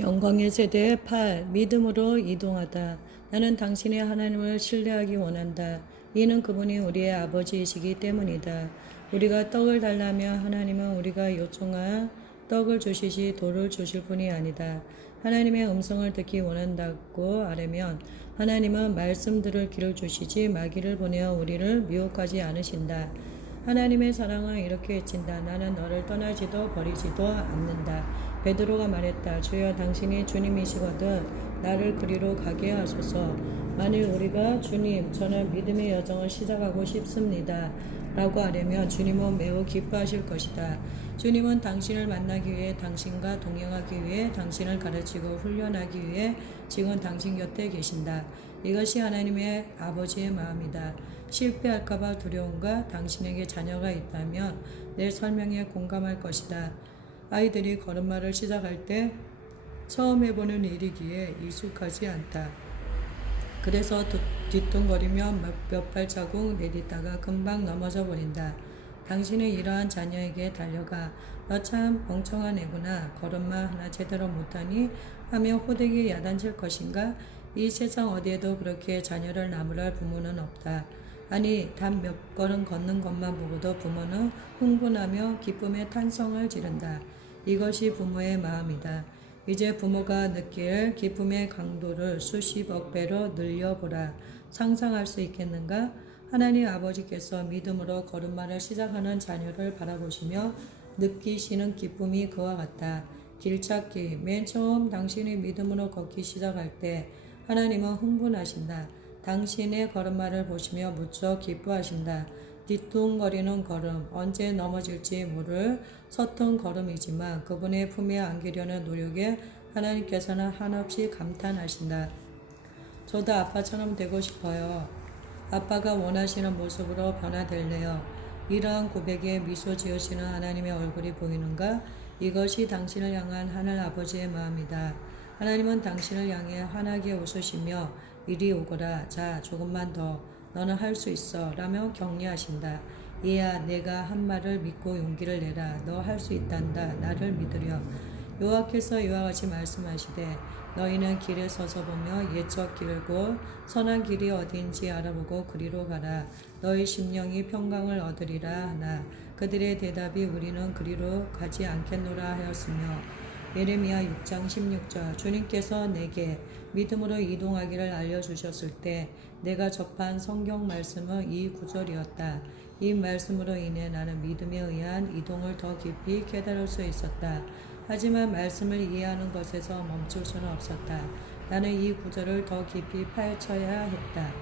영광의 세대 8. 믿음으로 이동하다. 나는 당신의 하나님을 신뢰하기 원한다. 이는 그분이 우리의 아버지이시기 때문이다. 우리가 떡을 달라면 하나님은 우리가 요청한 떡을 주시지 돌을 주실 분이 아니다. 하나님의 음성을 듣기 원한다고 아뢰면 하나님은 말씀 들을 길을 주시지 마귀를 보내어 우리를 미혹하지 않으신다. 하나님의 사랑은 이렇게 외친다. 나는 너를 떠나지도 버리지도 않는다. 베드로가 말했다. 주여 당신이 주님이시거든 나를 그리로 가게 하소서. 만일 우리가 주님 저는 믿음의 여정을 시작하고 싶습니다 라고 하려면 주님은 매우 기뻐하실 것이다. 주님은 당신을 만나기 위해 당신과 동행하기 위해 당신을 가르치고 훈련하기 위해 지금 당신 곁에 계신다. 이것이 하나님의 아버지의 마음이다. 실패할까봐 두려움과 당신에게 자녀가 있다면 내 설명에 공감할 것이다. 아이들이 걸음마를 시작할 때 처음 해보는 일이기에 익숙하지 않다. 그래서 뒤뚱거리며 몇 발자국 내딛다가 금방 넘어져 버린다. 당신은 이러한 자녀에게 달려가 너 참 멍청한 애구나. 걸음마 하나 제대로 못하니 하며 호되게 야단칠 것인가? 이 세상 어디에도 그렇게 자녀를 나무랄 부모는 없다. 아니 단 몇 걸음 걷는 것만 보고도 부모는 흥분하며 기쁨의 탄성을 지른다. 이것이 부모의 마음이다. 이제 부모가 느낄 기쁨의 강도를 수십억 배로 늘려보라. 상상할 수 있겠는가? 하나님 아버지께서 믿음으로 걸음마를 시작하는 자녀를 바라보시며 느끼시는 기쁨이 그와 같다. 길찾기, 맨 처음 당신이 믿음으로 걷기 시작할 때 하나님은 흥분하신다. 당신의 걸음마를 보시며 무척 기뻐하신다. 뒤뚱거리는 걸음, 언제 넘어질지 모를 서툰 걸음이지만 그분의 품에 안기려는 노력에 하나님께서는 한없이 감탄하신다. 저도 아빠처럼 되고 싶어요. 아빠가 원하시는 모습으로 변화될래요. 이러한 고백에 미소 지으시는 하나님의 얼굴이 보이는가? 이것이 당신을 향한 하늘 아버지의 마음이다. 하나님은 당신을 향해 환하게 웃으시며 이리 오거라. 자, 조금만 더. 너는 할 수 있어. 라며 격려하신다. 얘야, 내가 한 말을 믿고 용기를 내라. 너 할 수 있단다. 나를 믿으려. 여호와께서 이와 같이 말씀하시되 너희는 길에 서서 보며 옛적 길고 선한 길이 어디인지 알아보고 그리로 가라. 너희 심령이 평강을 얻으리라 하나 그들의 대답이 우리는 그리로 가지 않겠노라 하였으며 예레미야 6장 16절 주님께서 내게 믿음으로 이동하기를 알려주셨을 때 내가 접한 성경 말씀은 이 구절이었다. 이 말씀으로 인해 나는 믿음에 의한 이동을 더 깊이 깨달을 수 있었다. 하지만 말씀을 이해하는 것에서 멈출 수는 없었다. 나는 이 구절을 더 깊이 파헤쳐야 했다.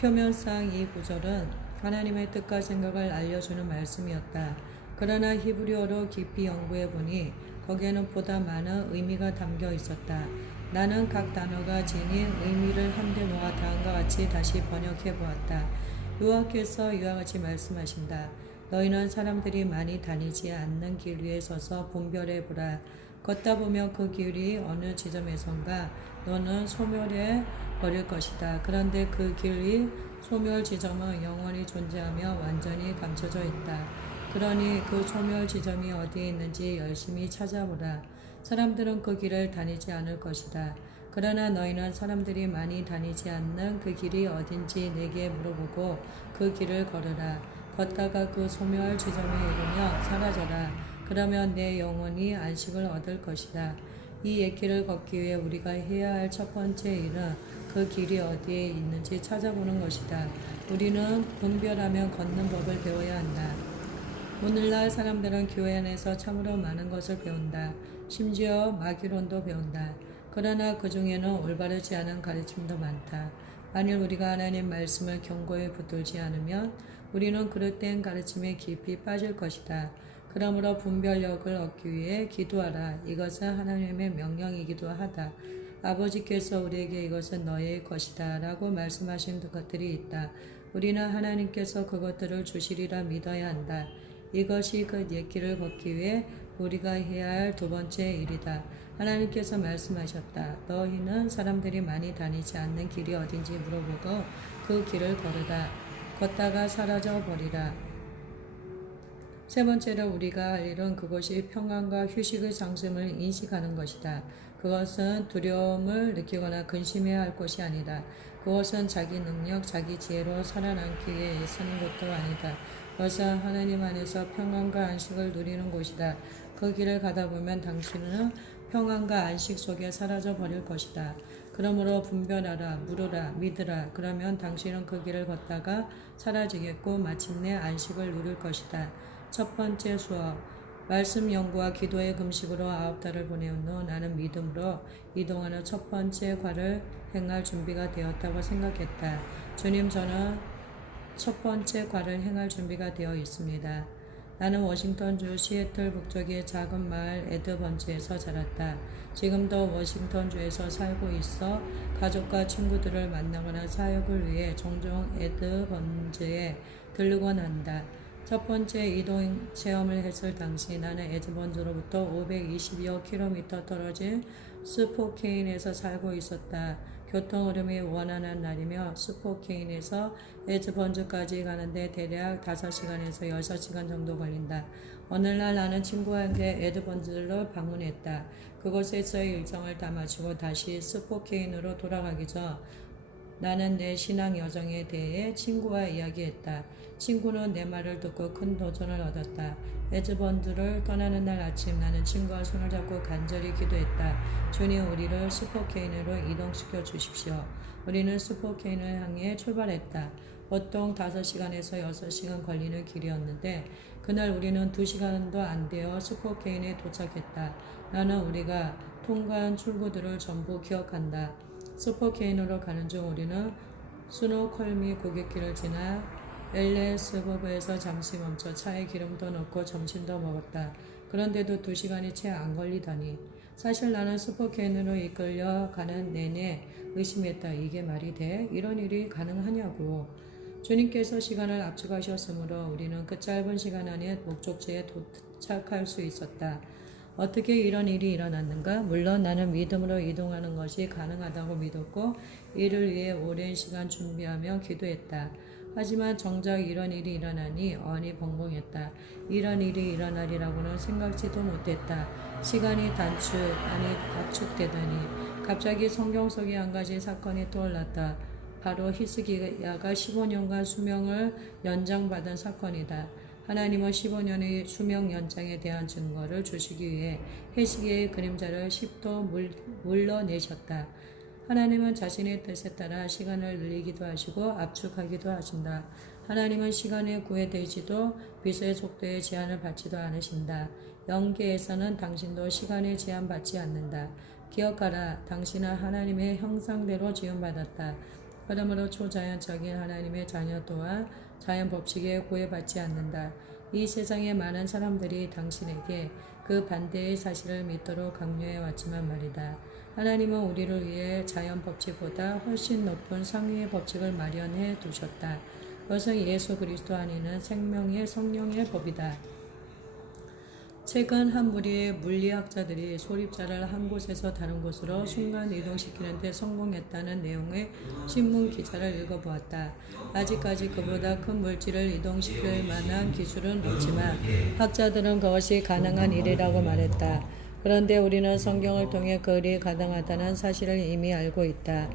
표면상 이 구절은 하나님의 뜻과 생각을 알려주는 말씀이었다. 그러나 히브리어로 깊이 연구해 보니 거기에는 보다 많은 의미가 담겨 있었다. 나는 각 단어가 지닌 의미를 한데 모아 다음과 같이 다시 번역해 보았다. 여호와께서 이와 같이 말씀하신다. 너희는 사람들이 많이 다니지 않는 길 위에 서서 분별해 보라. 걷다 보면 그 길이 어느 지점에선가 너는 소멸해 버릴 것이다. 그런데 그 길이 소멸 지점은 영원히 존재하며 완전히 감춰져 있다. 그러니 그 소멸 지점이 어디에 있는지 열심히 찾아보라. 사람들은 그 길을 다니지 않을 것이다. 그러나 너희는 사람들이 많이 다니지 않는 그 길이 어딘지 내게 물어보고 그 길을 걸으라. 걷다가 그 소멸 지점에 이르며 사라져라. 그러면 내 영혼이 안식을 얻을 것이다. 이 옛길을 걷기 위해 우리가 해야 할 첫 번째 일은 그 길이 어디에 있는지 찾아보는 것이다. 우리는 분별하며 걷는 법을 배워야 한다. 오늘날 사람들은 교회 안에서 참으로 많은 것을 배운다. 심지어 마귀론도 배운다. 그러나 그 중에는 올바르지 않은 가르침도 많다. 만일 우리가 하나님 말씀을 견고히 붙들지 않으면 우리는 그릇된 가르침에 깊이 빠질 것이다. 그러므로 분별력을 얻기 위해 기도하라. 이것은 하나님의 명령이기도 하다. 아버지께서 우리에게 이것은 너의 것이다 라고 말씀하신 것들이 있다. 우리는 하나님께서 그것들을 주시리라 믿어야 한다. 이것이 그 옛길을 걷기 위해 우리가 해야 할 두 번째 일이다. 하나님께서 말씀하셨다. 너희는 사람들이 많이 다니지 않는 길이 어딘지 물어보고 그 길을 걸으라. 걷다가 사라져 버리라. 세 번째로 우리가 할 일은 그것이 평안과 휴식의 장점을 인식하는 것이다. 그것은 두려움을 느끼거나 근심해야 할 것이 아니다. 그것은 자기 능력, 자기 지혜로 살아남기 위해 애쓰는 것도 아니다. 그것은 하나님 안에서 평안과 안식을 누리는 곳이다. 그 길을 가다 보면 당신은 평안과 안식 속에 사라져 버릴 것이다. 그러므로 분별하라, 물으라, 믿으라. 그러면 당신은 그 길을 걷다가 사라지겠고 마침내 안식을 누릴 것이다. 첫 번째 수업. 말씀 연구와 기도의 금식으로 9달을 보내온 후 나는 믿음으로 이동하는 첫 번째 과를 행할 준비가 되었다고 생각했다. 주님, 저는 첫 번째 과를 행할 준비가 되어 있습니다. 나는 워싱턴주 시애틀 북쪽의 작은 마을 에드번즈에서 자랐다. 지금도 워싱턴주에서 살고 있어 가족과 친구들을 만나거나 사역을 위해 종종 에드번즈에 들르곤 한다. 첫 번째 이동 체험을 했을 당시 나는 에드번즈로부터 520여 킬로미터 떨어진 스포케인에서 살고 있었다. 교통 흐름이 원활한 날이며 스포케인에서 에드번즈까지 가는데 대략 5시간에서 6시간 정도 걸린다. 어느 날 나는 친구와 함께 에드번즈를 방문했다. 그곳에서의 일정을 다 마치고 다시 스포케인으로 돌아가기 전 나는 내 신앙 여정에 대해 친구와 이야기했다. 친구는 내 말을 듣고 큰 도전을 얻었다. 에드번즈를 떠나는 날 아침 나는 친구와 손을 잡고 간절히 기도했다. 주님, 우리를 스포케인으로 이동시켜 주십시오. 우리는 스포케인을 향해 출발했다. 보통 5시간에서 6시간 걸리는 길이었는데 그날 우리는 2시간도 안 되어 스포케인에 도착했다. 나는 우리가 통과한 출구들을 전부 기억한다. 스포케인으로 가는 중 우리는 스노컬미 고갯길을 지나 엘레스버브에서 잠시 멈춰 차에 기름도 넣고 점심도 먹었다. 그런데도 2시간이 채 안 걸리다니. 사실 나는 스포케인으로 이끌려 가는 내내 의심했다. 이게 말이 돼? 이런 일이 가능하냐고. 주님께서 시간을 압축하셨으므로 우리는 그 짧은 시간 안에 목적지에 도착할 수 있었다. 어떻게 이런 일이 일어났는가? 물론 나는 믿음으로 이동하는 것이 가능하다고 믿었고 이를 위해 오랜 시간 준비하며 기도했다. 하지만 정작 이런 일이 일어나니 어니 벙벙했다. 이런 일이 일어나리라고는 생각지도 못했다. 시간이 압축되다니. 갑자기 성경 속의 한 가지 사건이 떠올랐다. 바로 히스기야가 15년간 수명을 연장받은 사건이다. 하나님은 15년의 수명 연장에 대한 증거를 주시기 위해 히스기야의 그림자를 10도 물러내셨다. 하나님은 자신의 뜻에 따라 시간을 늘리기도 하시고 압축하기도 하신다. 하나님은 시간에 구애되지도 빛의 속도에 제한을 받지도 않으신다. 영계에서는 당신도 시간에 제한받지 않는다. 기억하라, 당신은 하나님의 형상대로 지음받았다. 그러므로 초자연적인 하나님의 자녀 또한 자연 법칙에 구애받지 않는다. 이 세상의 많은 사람들이 당신에게 그 반대의 사실을 믿도록 강요해 왔지만 말이다. 하나님은 우리를 위해 자연 법칙보다 훨씬 높은 상위의 법칙을 마련해 두셨다. 그것은 예수 그리스도 안에는 생명의 성령의 법이다. 최근 한 무리의 물리학자들이 소립자를 한 곳에서 다른 곳으로 순간 이동시키는 데 성공했다는 내용의 신문 기사를 읽어보았다. 아직까지 그보다 큰 물질을 이동시킬 만한 기술은 없지만 학자들은 그것이 가능한 일이라고 말했다. 그런데 우리는 성경을 통해 그 일이 가능하다는 사실을 이미 알고 있다.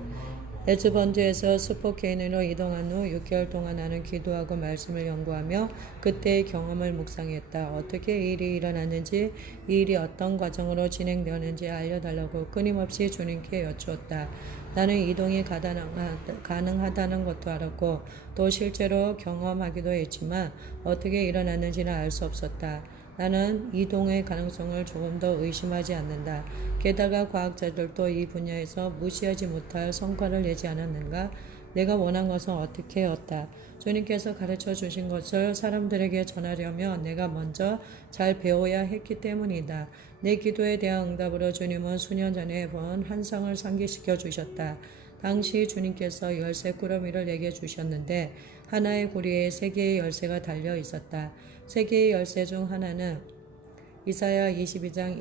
에드번즈에서 스포케인으로 이동한 후 6개월 동안 나는 기도하고 말씀을 연구하며 그때의 경험을 묵상했다. 어떻게 이 일이 일어났는지, 이 일이 어떤 과정으로 진행되었는지 알려달라고 끊임없이 주님께 여쭈었다. 나는 이동이 가능하다는 것도 알았고 또 실제로 경험하기도 했지만 어떻게 일어났는지는 알 수 없었다. 나는 이동의 가능성을 조금 더 의심하지 않는다. 게다가 과학자들도 이 분야에서 무시하지 못할 성과를 내지 않았는가? 내가 원한 것은 어떻게 였다. 주님께서 가르쳐 주신 것을 사람들에게 전하려면 내가 먼저 잘 배워야 했기 때문이다. 내 기도에 대한 응답으로 주님은 수년 전에 본 환상을 상기시켜 주셨다. 당시 주님께서 열쇠 꾸러미를 내게 주셨는데 하나의 고리에 3개의 열쇠가 달려 있었다. 3개의 열쇠 중 하나는 이사야 22장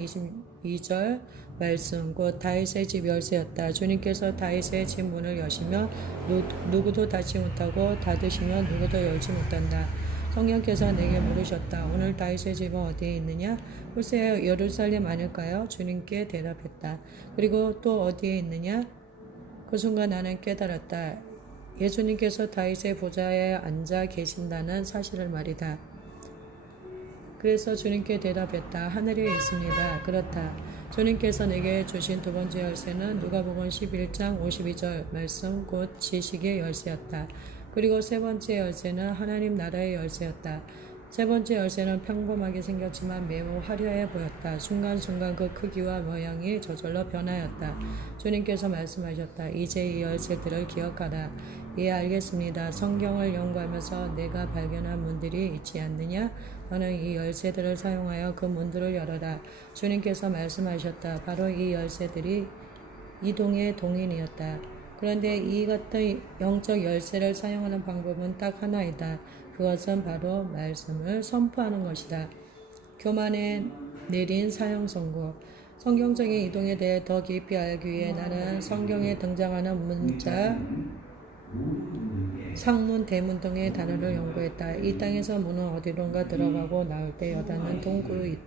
22절 말씀 곧 다윗의 집 열쇠였다. 주님께서 다윗의 집 문을 여시면 누구도 닫지 못하고 닫으시면 누구도 열지 못한다. 성령께서 내게 물으셨다. 오늘 다윗의 집은 어디에 있느냐? 글쎄 예루살렘 아닐까요? 주님께 대답했다. 그리고 또 어디에 있느냐? 그 순간 나는 깨달았다. 예수님께서 다윗의 보좌에 앉아 계신다는 사실을 말이다. 그래서 주님께 대답했다. 하늘에 있습니다. 그렇다. 주님께서 내게 주신 두 번째 열쇠는 누가복음 11장 52절 말씀 곧 지식의 열쇠였다. 그리고 세 번째 열쇠는 하나님 나라의 열쇠였다. 세 번째 열쇠는 평범하게 생겼지만 매우 화려해 보였다. 순간순간 그 크기와 모양이 저절로 변하였다. 주님께서 말씀하셨다. 이제 이 열쇠들을 기억하라. 예, 알겠습니다. 성경을 연구하면서 내가 발견한 문들이 있지 않느냐? 너는 이 열쇠들을 사용하여 그 문들을 열어라. 주님께서 말씀하셨다. 바로 이 열쇠들이 이동의 동인이었다. 그런데 이 같은 영적 열쇠를 사용하는 방법은 딱 하나이다. 그것은 바로 말씀을 선포하는 것이다. 교만에 내린 사형 선고. 성경적인 이동에 대해 더 깊이 알기 위해 나는 성경에 등장하는 문자, 상문, 대문 등의 단어를 연구했다. 이 땅에서 문은 어디론가 들어가고 나올 때 여닫는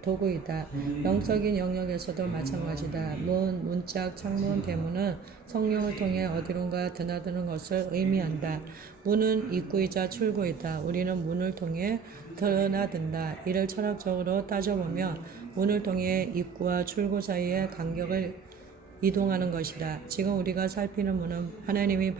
도구이다. 영적인 영역에서도 마찬가지다. 문, 문짝, 창문, 대문은 성령을 통해 어디론가 드나드는 것을 의미한다. 문은 입구이자 출구이다. 우리는 문을 통해 드나든다. 이를 철학적으로 따져보면 문을 통해 입구와 출구 사이의 간격을 이동하는 것이다. 지금 우리가 살피는 문은 하나님이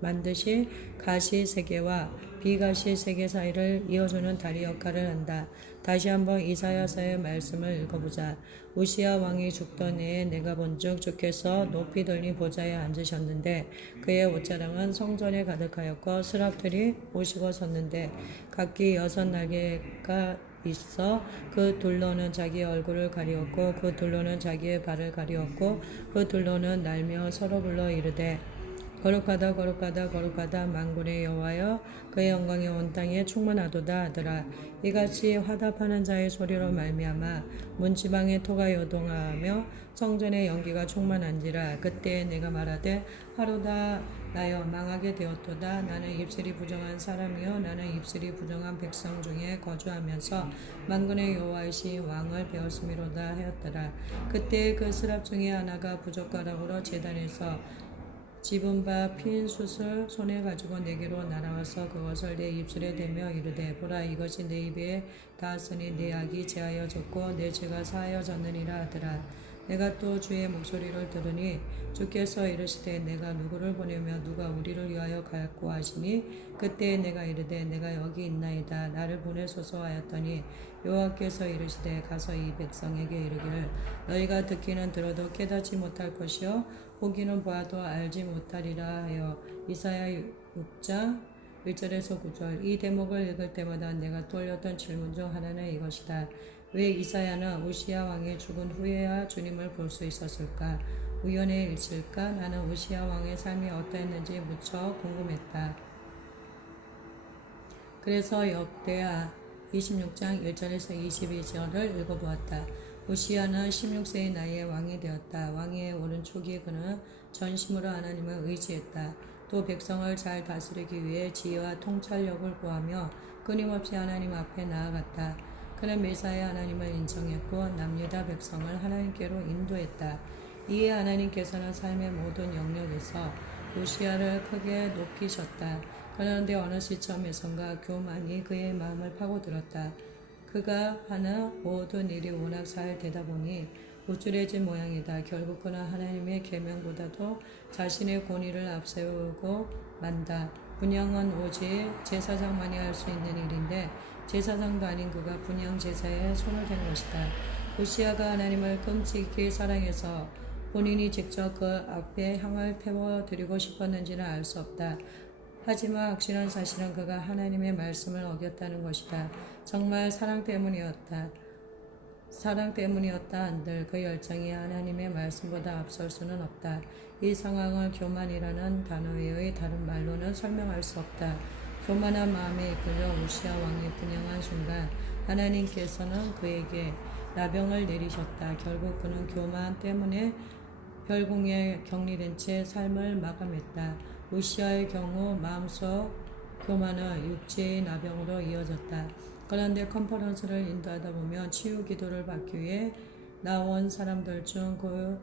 만드신 가시 세계와 비가시 세계 사이를 이어주는 다리 역할을 한다. 다시 한번 이사야서의 말씀을 읽어보자. 우시야 왕이 죽던 해에 내가 본즉 주께서 높이 들린 보좌에 앉으셨는데 그의 옷자락은 성전에 가득하였고 스랍들이 모시고 섰는데 각기 6날개가 있어 그 둘로는 자기의 얼굴을 가리었고 그 둘로는 자기의 발을 가리었고 그 둘로는 날며 서로 불러 이르되 거룩하다 거룩하다 거룩하다 만군의 여호와여 그의 영광이 온 땅에 충만하도다 하더라. 이같이 화답하는 자의 소리로 말미암아 문지방의 토가 요동하며 성전의 연기가 충만한지라. 그때 내가 말하되 하루다 나여 망하게 되었도다. 나는 입술이 부정한 사람이요 나는 입술이 부정한 백성 중에 거주하면서 만군의 여호와이신 왕을 배웠음이로다 하였더라. 그때 그 스랍 중에 하나가 부젓가락으로 제단에서 집은 바 핀 숯을 손에 가지고 내게로 날아와서 그것을 내 입술에 대며 이르되 보라 이것이 내 입에 닿았으니 내 악이 제하여졌고 내 죄가 사하여졌느니라 하더라. 내가 또 주의 목소리를 들으니 주께서 이르시되 내가 누구를 보내며 누가 우리를 위하여 갈고 하시니 그때 내가 이르되 내가 여기 있나이다. 나를 보내소서 하였더니 여호와께서 이르시되 가서 이 백성에게 이르기를 너희가 듣기는 들어도 깨닫지 못할 것이요 보기는 보아도 알지 못하리라 하여. 이사야 6장 1절에서 9절. 이 대목을 읽을 때마다 내가 떠올렸던 질문 중 하나는 이것이다. 왜 이사야는 우시야 왕이 죽은 후에야 주님을 볼 수 있었을까? 우연의 일치일까? 나는 우시야 왕의 삶이 어떠했는지 무척 궁금했다. 그래서 역대하 26장 1절에서 22절을 읽어보았다. 우시야는 16세의 나이에 왕이 되었다. 왕위에 오른 초기에 그는 전심으로 하나님을 의지했다. 또 백성을 잘 다스리기 위해 지혜와 통찰력을 구하며 끊임없이 하나님 앞에 나아갔다. 그는 메사의 하나님을 인정했고 남유다 백성을 하나님께로 인도했다. 이에 하나님께서는 삶의 모든 영역에서 우시야를 크게 높이셨다. 그런데 어느 시점에선가 교만이 그의 마음을 파고들었다. 그가 하는 모든 일이 워낙 잘 되다 보니 우쭐해진 모양이다. 결국 그는 하나님의 계명보다도 자신의 권위를 앞세우고 만다. 분향은 오직 제사장만이 할 수 있는 일인데 제사장도 아닌 그가 분향 제사에 손을 댄 것이다. 우시야가 하나님을 끔찍히 사랑해서 본인이 직접 그 앞에 향을 태워드리고 싶었는지는 알 수 없다. 하지만 확실한 사실은 그가 하나님의 말씀을 어겼다는 것이다. 정말 사랑 때문이었다. 사랑 때문이었다 한들 그 열정이 하나님의 말씀보다 앞설 수는 없다. 이 상황을 교만이라는 단어 외의 다른 말로는 설명할 수 없다. 교만한 마음에 이끌려 우시야 왕이 분향한 순간 하나님께서는 그에게 나병을 내리셨다. 결국 그는 교만 때문에 별궁에 격리된 채 삶을 마감했다. 우시야의 경우 마음속 교만은 육체의 나병으로 이어졌다. 그런데 컨퍼런스를 인도하다 보면 치유 기도를 받기 위해 나온 사람들 중 그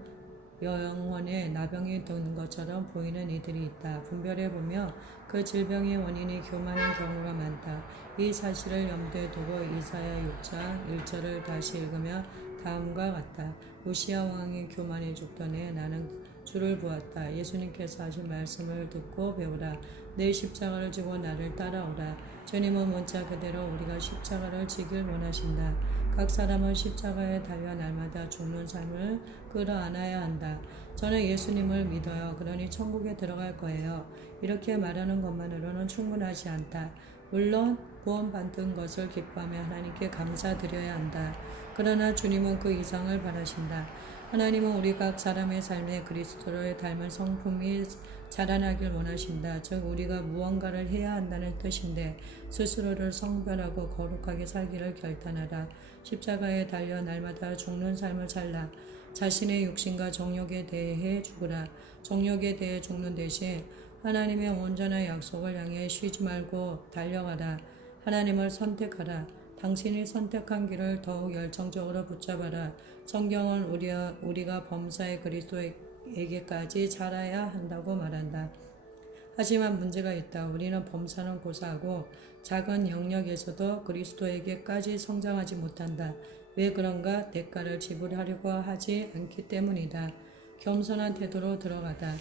영혼에 나병이 든 것처럼 보이는 이들이 있다. 분별해 보며 그 질병의 원인이 교만인 경우가 많다. 이 사실을 염두에 두고 이사야 6장 1절을 다시 읽으며 다음과 같다. 우시야 왕이 교만에 죽던 해 나는 주를 보았다. 예수님께서 하신 말씀을 듣고 배우라. 내 십자가를 지고 나를 따라오라. 주님은 문자 그대로 우리가 십자가를 지길 원하신다. 각 사람은 십자가에 달려 날마다 죽는 삶을 끌어안아야 한다. 저는 예수님을 믿어요. 그러니 천국에 들어갈 거예요. 이렇게 말하는 것만으로는 충분하지 않다. 물론 구원받은 것을 기뻐하며 하나님께 감사드려야 한다. 그러나 주님은 그 이상을 바라신다. 하나님은 우리 각 사람의 삶에 그리스도를 닮은 성품이 자라나길 원하신다. 즉 우리가 무언가를 해야 한다는 뜻인데 스스로를 성별하고 거룩하게 살기를 결단하라. 십자가에 달려 날마다 죽는 삶을 살라. 자신의 육신과 정욕에 대해 죽으라. 정욕에 대해 죽는 대신 하나님의 온전한 약속을 향해 쉬지 말고 달려가라. 하나님을 선택하라. 당신이 선택한 길을 더욱 열정적으로 붙잡아라. 성경은 우리가 범사의 그리스도에게까지 자라야 한다고 말한다. 하지만 문제가 있다. 우리는 범사는 고사하고 작은 영역에서도 그리스도에게까지 성장하지 못한다. 왜 그런가? 대가를 지불하려고 하지 않기 때문이다. 겸손한 태도로 들어가다.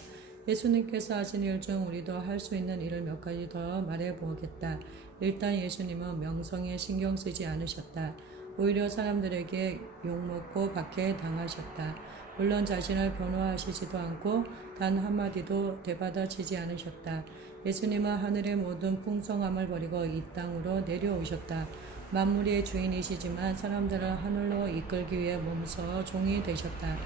예수님께서 하신 일 중 우리도 할 수 있는 일을 몇 가지 더 말해 보겠다. 일단 예수님은 명성에 신경 쓰지 않으셨다. 오히려 사람들에게 욕먹고 박해 당하셨다. 물론 자신을 변호하시지도 않고 단 한마디도 되받아치지 않으셨다. 예수님은 하늘의 모든 풍성함을 버리고 이 땅으로 내려오셨다. 만물의 주인이시지만 사람들을 하늘로 이끌기 위해 몸소 종이 되셨다.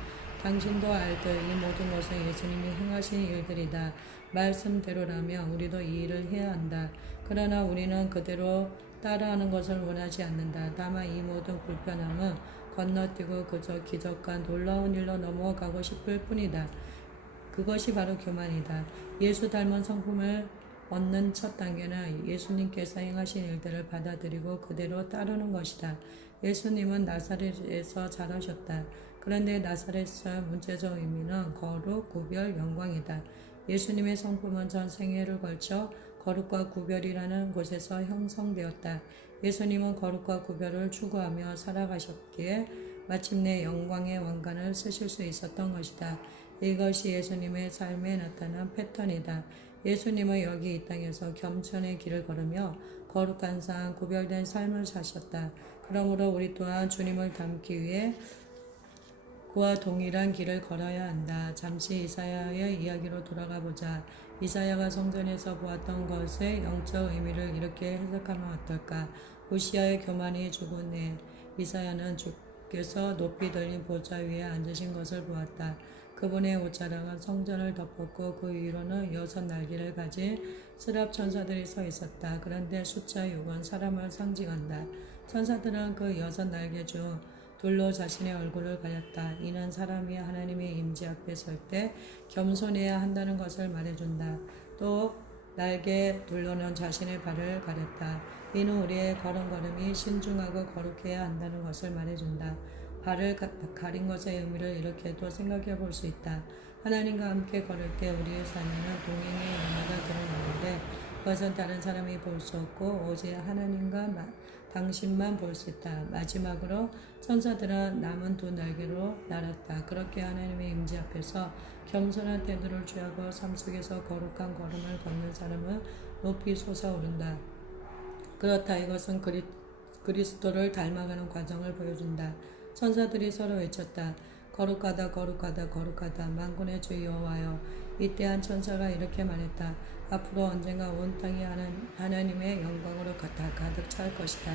당신도 알듯 이 모든 것은 예수님이 행하신 일들이다. 말씀대로라면 우리도 이 일을 해야 한다. 그러나 우리는 그대로 따라하는 것을 원하지 않는다. 다만 이 모든 불편함은 건너뛰고 그저 기적과 놀라운 일로 넘어가고 싶을 뿐이다. 그것이 바로 교만이다. 예수 닮은 성품을 얻는 첫 단계는 예수님께서 행하신 일들을 받아들이고 그대로 따르는 것이다. 예수님은 나사렛에서 자라셨다. 그런데 나사렛의 문제적 의미는 거룩, 구별, 영광이다. 예수님의 성품은 전 생애를 걸쳐 거룩과 구별이라는 곳에서 형성되었다. 예수님은 거룩과 구별을 추구하며 살아가셨기에 마침내 영광의 왕관을 쓰실 수 있었던 것이다. 이것이 예수님의 삶에 나타난 패턴이다. 예수님은 여기 이 땅에서 겸손의 길을 걸으며 거룩한 상, 구별된 삶을 사셨다. 그러므로 우리 또한 주님을 닮기 위해 그와 동일한 길을 걸어야 한다. 잠시 이사야의 이야기로 돌아가 보자. 이사야가 성전에서 보았던 것의 영적 의미를 이렇게 해석하면 어떨까? 우시아의 교만이 죽은 해 이사야는 주께서 높이 들린 보좌 위에 앉으신 것을 보았다. 그분의 옷자락은 성전을 덮었고 그 위로는 6 날개를 가진 스랍 천사들이 서 있었다. 그런데 숫자 6은 사람을 상징한다. 천사들은 그 6 날개 중 둘로 자신의 얼굴을 가렸다. 이는 사람이 하나님의 임재 앞에 설 때 겸손해야 한다는 것을 말해준다. 또 날개 둘로는 자신의 발을 가렸다. 이는 우리의 걸음걸음이 신중하고 거룩해야 한다는 것을 말해준다. 발을 가린 것의 의미를 이렇게도 생각해 볼 수 있다. 하나님과 함께 걸을 때 우리의 삶에는 동행의 은혜가 드러나는데 그것은 다른 사람이 볼 수 없고 오직 하나님과 당신만 볼 수 있다. 마지막으로 천사들은 남은 2 날개로 날았다. 그렇게 하나님의 임재 앞에서 겸손한 태도를 취하고 삶 속에서 거룩한 걸음을 걷는 사람은 높이 솟아오른다. 그렇다. 이것은 그리스도를 닮아가는 과정을 보여준다. 천사들이 서로 외쳤다. 거룩하다 거룩하다 거룩하다 만군의 주 여호와여. 이때 한 천사가 이렇게 말했다. 앞으로 언젠가 온 땅이 하나님의 영광으로 가득 찰 것이다.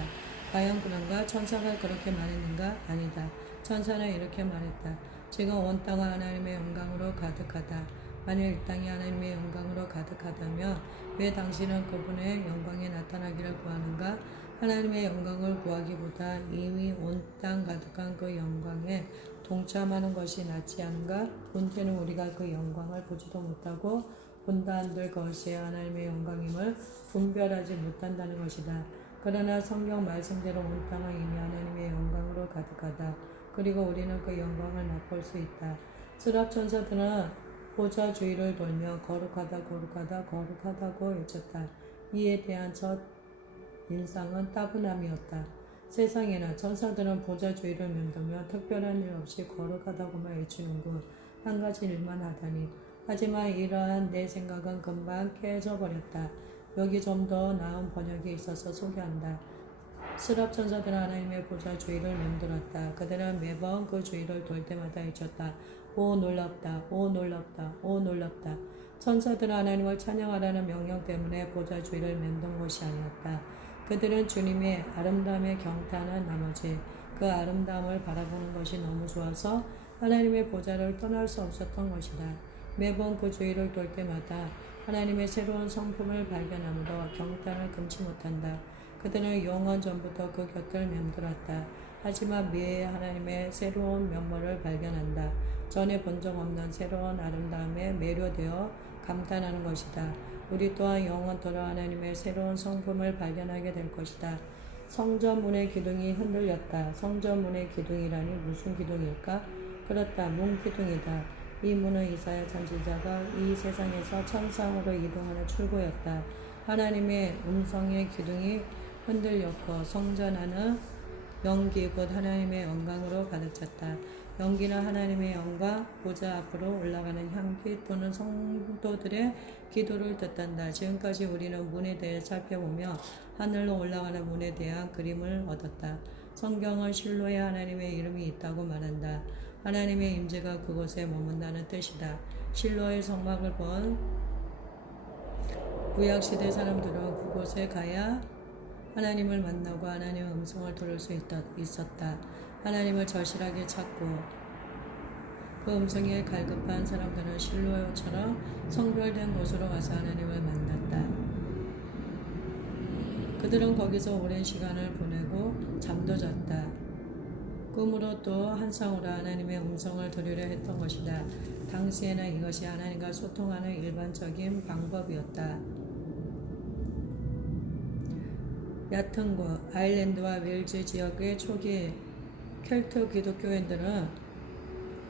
과연 그런가? 천사가 그렇게 말했는가? 아니다. 천사는 이렇게 말했다. 지금 온 땅은 하나님의 영광으로 가득하다. 만일 이 땅이 하나님의 영광으로 가득하다면 왜 당신은 그분의 영광에 나타나기를 구하는가? 하나님의 영광을 구하기보다 이미 온 땅 가득한 그 영광에 동참하는 것이 낫지 않은가? 문제는 우리가 그 영광을 보지도 못하고 본다 한들 그것이 하나님의 영광임을 분별하지 못한다는 것이다. 그러나 성경 말씀대로 온 땅은 이미 하나님의 영광으로 가득하다. 그리고 우리는 그 영광을 맛볼 수 있다. 스랍 천사들은 보좌 주위를 돌며 거룩하다 거룩하다 거룩하다고 외쳤다. 이에 대한 첫 인상은 따분함이었다. 세상에나 천사들은 보좌 주위를 맴돌며 특별한 일 없이 거룩하다고만 외치는군. 한 가지 일만 하다니. 하지만 이러한 내 생각은 금방 깨져버렸다. 여기 좀 더 나은 번역이 있어서 소개한다. 스랍 천사들은 하나님의 보좌 주위를 맴돌았다. 그들은 매번 그 주위를 돌 때마다 외쳤다. 오 놀랍다, 오 놀랍다, 오 놀랍다. 천사들은 하나님을 찬양하라는 명령 때문에 보좌 주위를 맴돈 것이 아니었다. 그들은 주님의 아름다움에 경탄한 나머지 그 아름다움을 바라보는 것이 너무 좋아서 하나님의 보좌를 떠날 수 없었던 것이다. 매번 그 주위를 돌 때마다 하나님의 새로운 성품을 발견함으로 경탄을 금치 못한다. 그들은 영원 전부터 그 곁을 맴돌았다. 하지만 매해 하나님의 새로운 면모를 발견한다. 전에 본 적 없는 새로운 아름다움에 매료되어 감탄하는 것이다. 우리 또한 영원토록 하나님의 새로운 성품을 발견하게 될 것이다. 성전 문의 기둥이 흔들렸다. 성전 문의 기둥이라니 무슨 기둥일까? 그렇다. 문 기둥이다. 이 문은 이사야 선지자가 이 세상에서 천상으로 이동하는 출구였다. 하나님의 음성의 기둥이 흔들렸고 성전 안은 연기 곧 하나님의 영광으로 가득 찼다. 연기는 하나님의 영광, 보좌 앞으로 올라가는 향기 또는 성도들의 기도를 뜻한다. 지금까지 우리는 문에 대해 살펴보며 하늘로 올라가는 문에 대한 그림을 얻었다. 성경은 실로에 하나님의 이름이 있다고 말한다. 하나님의 임재가 그곳에 머문다는 뜻이다. 실로의 성막을 본 구약시대 사람들은 그곳에 가야 하나님을 만나고 하나님의 음성을 들을 수 있었다. 하나님을 절실하게 찾고 그 음성에 갈급한 사람들은 실로처럼 성별된 곳으로 가서 하나님을 만났다. 그들은 거기서 오랜 시간을 보내고 잠도 잤다. 꿈으로 또 환상으로 하나님의 음성을 들으려 했던 것이다. 당시에는 이것이 하나님과 소통하는 일반적인 방법이었다. 얕은 곳, 아일랜드와 웨일즈 지역의 초기 켈트 기독교인들은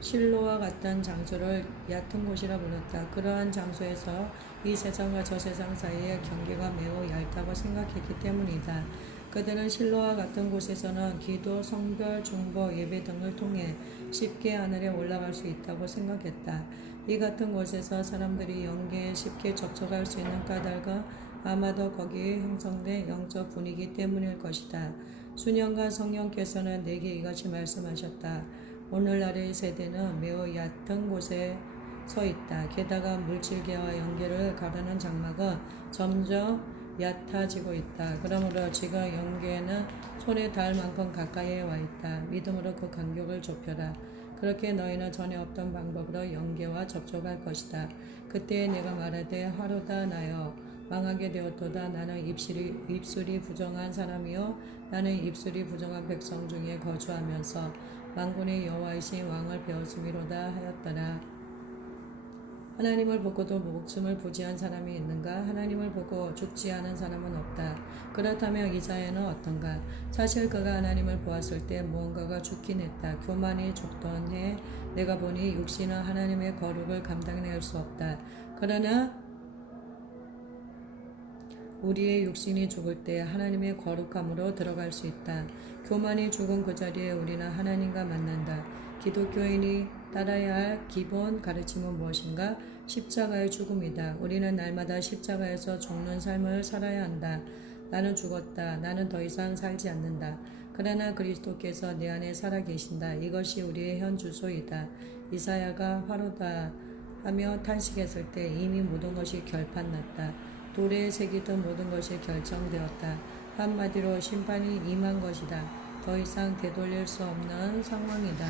실로와 같은 장소를 얕은 곳이라 불렀다. 그러한 장소에서 이 세상과 저 세상 사이의 경계가 매우 얇다고 생각했기 때문이다. 그들은 실로와 같은 곳에서는 기도, 성별, 중보, 예배 등을 통해 쉽게 하늘에 올라갈 수 있다고 생각했다. 이 같은 곳에서 사람들이 영계에 쉽게 접촉할 수 있는 까닭은 아마도 거기에 형성된 영적 분위기 때문일 것이다. 수년간 성령께서는 내게 이같이 말씀하셨다. 오늘날의 세대는 매우 얕은 곳에 서 있다. 게다가 물질계와 영계를 가르는 장막은 점점 얕아지고 있다. 그러므로 지금 영계에는 손에 닿을 만큼 가까이에 와 있다. 믿음으로 그 간격을 좁혀라. 그렇게 너희는 전에 없던 방법으로 영계와 접촉할 것이다. 그때에 내가 말하되 하루다 나여 망하게 되었도다. 나는 입술이 부정한 사람이요 나는 입술이 부정한 백성 중에 거주하면서 만군의 여호와이신 왕을 배웠음이로다 하였더라. 하나님을 보고도 목숨을 부지한 사람이 있는가? 하나님을 보고 죽지 않은 사람은 없다. 그렇다면 이사야는 어떤가? 사실 그가 하나님을 보았을 때 무언가가 죽긴 했다. 교만이 죽던 해 내가 보니 육신은 하나님의 거룩을 감당해낼 수 없다. 그러나 우리의 육신이 죽을 때 하나님의 거룩함으로 들어갈 수 있다. 교만이 죽은 그 자리에 우리는 하나님과 만난다. 기독교인이 따라야 할 기본 가르침은 무엇인가? 십자가의 죽음이다. 우리는 날마다 십자가에서 죽는 삶을 살아야 한다. 나는 죽었다. 나는 더 이상 살지 않는다. 그러나 그리스도께서 내 안에 살아계신다. 이것이 우리의 현 주소이다. 이사야가 화로다 하며 탄식했을 때 이미 모든 것이 결판났다. 돌에 새기던 모든 것이 결정되었다. 한마디로 심판이 임한 것이다. 더 이상 되돌릴 수 없는 상황이다.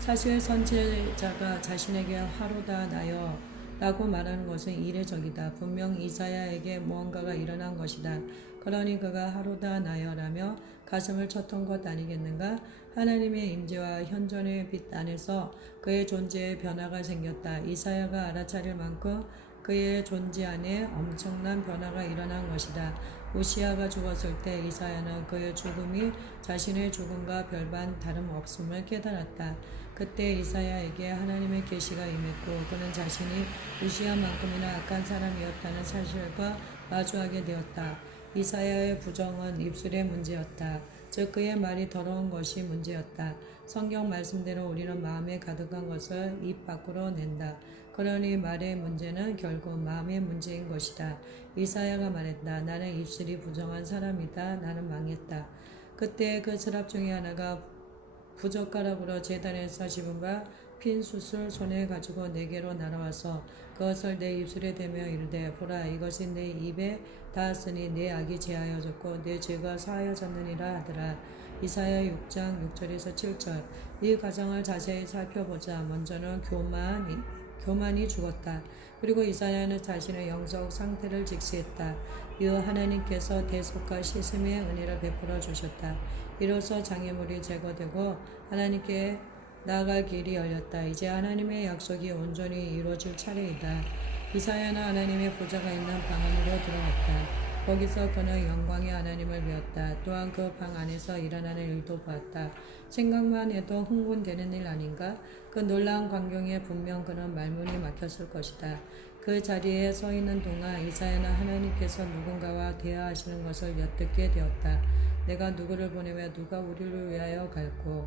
사실 선지자가 자신에게 하루다 나여 라고 말하는 것은 이례적이다. 분명 이사야에게 무언가가 일어난 것이다. 그러니 그가 하루다 나여라며 가슴을 쳤던 것 아니겠는가? 하나님의 임재와 현존의 빛 안에서 그의 존재에 변화가 생겼다. 이사야가 알아차릴 만큼 그의 존재 안에 엄청난 변화가 일어난 것이다. 우시아가 죽었을 때 이사야는 그의 죽음이 자신의 죽음과 별반 다름없음을 깨달았다. 그때 이사야에게 하나님의 계시가 임했고 그는 자신이 우시아만큼이나 악한 사람이었다는 사실과 마주하게 되었다. 이사야의 부정은 입술의 문제였다. 즉 그의 말이 더러운 것이 문제였다. 성경 말씀대로 우리는 마음에 가득한 것을 입 밖으로 낸다. 그러니 말의 문제는 결국 마음의 문제인 것이다. 이사야가 말했다. 나는 입술이 부정한 사람이다. 나는 망했다. 그때 그 스랍 중에 하나가 부젓가락으로 제단에서 집은 바 핀 숯을 손에 가지고 내게로 날아와서 그것을 내 입술에 대며 이르되 보라 이것이 내 입에 닿았으니 내 악이 제하여졌고 내 죄가 사하여졌느니라 하더라. 이사야 6장 6절에서 7절. 이 과정을 자세히 살펴보자. 먼저는 교만이 죽었다. 그리고 이사야는 자신의 영적 상태를 직시했다. 이후 하나님께서 대속과 씻음의 은혜를 베풀어 주셨다. 이로써 장애물이 제거되고 하나님께 나아갈 길이 열렸다. 이제 하나님의 약속이 온전히 이루어질 차례이다. 이사야는 하나님의 보좌가 있는 방 안으로 들어갔다. 거기서 그는 영광의 하나님을 배웠다. 또한 그 방 안에서 일어나는 일도 보았다. 생각만 해도 흥분되는 일 아닌가? 그 놀라운 광경에 분명 그는 말문이 막혔을 것이다. 그 자리에 서 있는 동안 이사야는 하나님께서 누군가와 대화하시는 것을 엿듣게 되었다. 내가 누구를 보내며 누가 우리를 위하여 갈고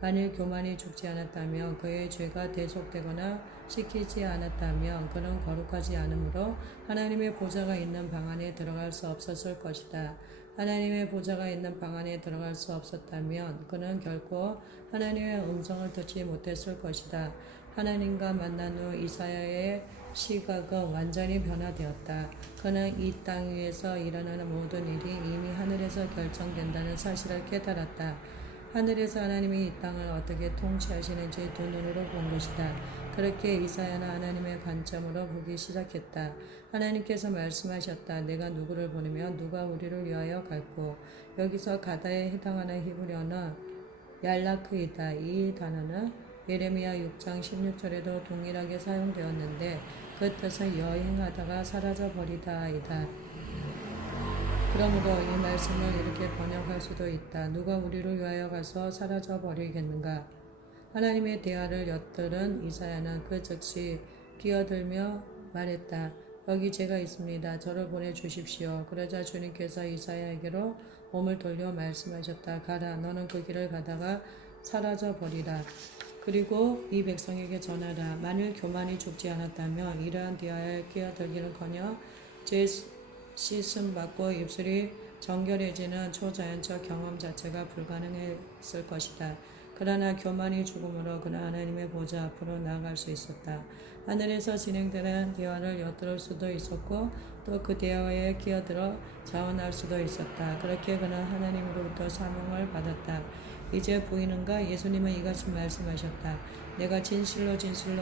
만일 교만이 죽지 않았다면 그의 죄가 대속되거나 씻기지 않았다면 그는 거룩하지 않으므로 하나님의 보좌가 있는 방 안에 들어갈 수 없었을 것이다. 하나님의 보좌가 있는 방 안에 들어갈 수 없었다면 그는 결코 하나님의 음성을 듣지 못했을 것이다. 하나님과 만난 후 이사야의 시각은 완전히 변화되었다. 그는 이 땅 위에서 일어나는 모든 일이 이미 하늘에서 결정된다는 사실을 깨달았다. 하늘에서 하나님이 이 땅을 어떻게 통치하시는지 두 눈으로 본 것이다. 그렇게 이사야는 하나님의 관점으로 보기 시작했다. 하나님께서 말씀하셨다. 내가 누구를 보내면 누가 우리를 위하여 갈고. 여기서 가다에 해당하는 히브리어는 얄라크이다. 이 단어는 예레미야 6장 16절에도 동일하게 사용되었는데 그 뜻은 여행하다가 사라져버리다이다. 그러므로 이 말씀을 이렇게 번역할 수도 있다. 누가 우리를 위하여 가서 사라져 버리겠는가? 하나님의 대화를 엿들은 이사야는 그 즉시 끼어들며 말했다. 여기 제가 있습니다. 저를 보내주십시오. 그러자 주님께서 이사야에게로 몸을 돌려 말씀하셨다. 가라. 너는 그 길을 가다가 사라져 버리라. 그리고 이 백성에게 전하라. 만일 교만이 죽지 않았다면 이러한 대화에 끼어들기는커녕 제 씻음 받고 입술이 정결해지는 초자연적 경험 자체가 불가능했을 것이다. 그러나 교만이 죽음으로 그는 하나님의 보좌 앞으로 나아갈 수 있었다. 하늘에서 진행되는 대화를 엿들을 수도 있었고 또 그 대화에 끼어들어 자원할 수도 있었다. 그렇게 그는 하나님으로부터 사명을 받았다. 이제 보이는가? 예수님은 이같이 말씀하셨다. 내가 진실로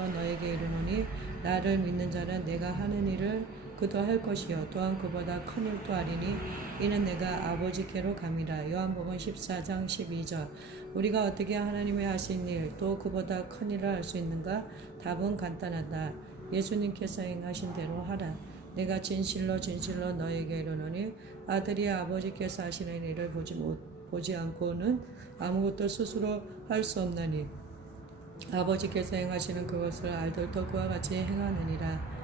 너에게 이르노니 나를 믿는 자는 내가 하는 일을 그도 할 것이요 또한 그보다 큰 일도 하리니 이는 내가 아버지께로 감이라. 요한복음 14장 12절. 우리가 어떻게 하나님의 하신 일 또 그보다 큰 일을 할 수 있는가? 답은 간단하다. 예수님께서 행하신 대로 하라. 내가 진실로 너에게 이르노니 아들이 아버지께서 하시는 일을 보지 않고는 아무것도 스스로 할 수 없나니 아버지께서 행하시는 그것을 알들도 그와 같이 행하느니라.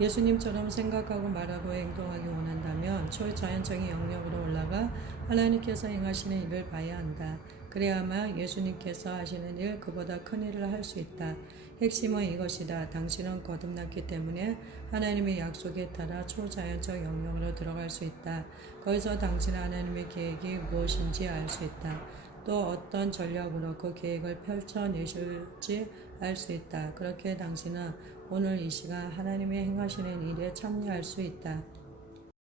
예수님처럼 생각하고 말하고 행동하기 원한다면 초자연적인 영역으로 올라가 하나님께서 행하시는 일을 봐야 한다. 그래야만 예수님께서 하시는 일 그보다 큰 일을 할 수 있다. 핵심은 이것이다. 당신은 거듭났기 때문에 하나님의 약속에 따라 초자연적 영역으로 들어갈 수 있다. 거기서 당신은 하나님의 계획이 무엇인지 알 수 있다. 또 어떤 전략으로 그 계획을 펼쳐내실지 알 수 있다. 그렇게 당신은 오늘 이 시간 하나님의 행하시는 일에 참여할 수 있다.